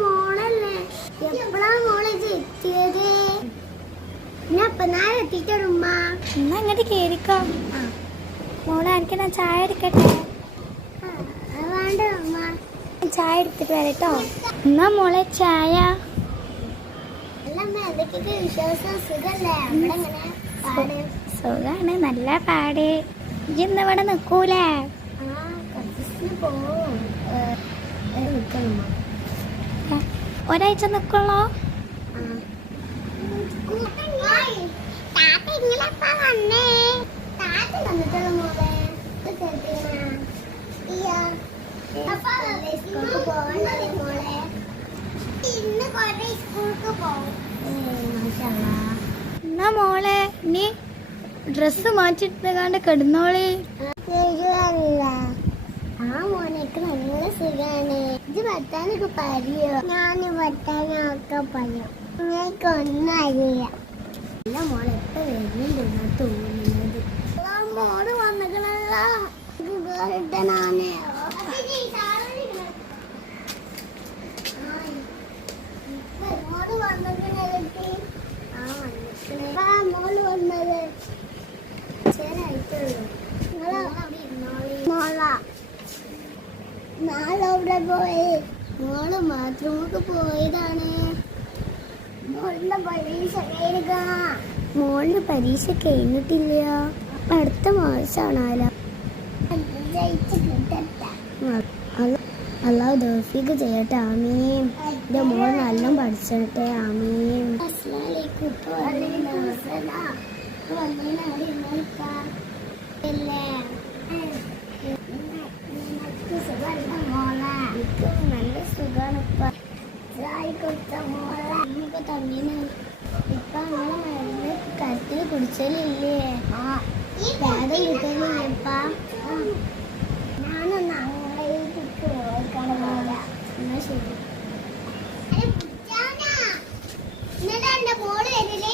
മോളല്ലേ എപ്പോഴാ മോളെ എത്തിയത്? എന്നാ അങ്ങോട്ട് കേറിക്കോ. മോളെ എനിക്ക് ഞാൻ ചായ എടുക്കട്ടെ? വേണ്ട അമ്മ, ചായ എടുത്തിട്ട് വരട്ടോ. എന്നാ മോളെ ചായ. സുഖാണ്, നല്ല പാട്. ഇന്ന് ഇവിടെ നിക്കൂലേ? ഒരാഴ്ച നിക്കുള്ളോ? എന്നാ മോളെ നീ ഡ്രസ്സ് മാറ്റിട്ട് കിടന്നോളി. ആ മോനക്ക് നല്ല സുഖാണ്. ഇത് വെട്ടാനൊക്കെ പറയോ? ഞാൻ വെട്ടാനൊക്കെ പറയും. നിങ്ങൾക്ക് ഒന്നും അറിയില്ല. നല്ല മോളെ എപ്പോ വരുന്നുണ്ടെന്നാ തോന്നുന്നത്. മോള് വന്നിക്കണല്ലോ. മോള് വന്നത് ചേരായിട്ടുള്ളൂ. നാളെ പോയി മോള് ബാത്റൂമൊക്കെ പോയതാണ്. മോളിന്റെ പരീക്ഷ കഴിഞ്ഞിട്ടില്ല, അടുത്ത മാസമാണല്ലോ. അല്ലാഹു തൗഫീഖ് ചെയ്യട്ടെ, ആമീൻ. എന്റെ മോൾ നല്ല പഠിച്ചോട്ടെ, ആമീൻ. നല്ല സുഖാണ്. ഇപ്പൊ അങ്ങനെ മരുന്ന് കരുത്തിൽ കുടിച്ചലില്ലേ? വേദന കിട്ടലില്ലേപ്പ? ഞാനൊന്ന് അങ്ങനെ പോയിക്കാണ. എന്നാ ശരി. മോള് വരില്ലേ?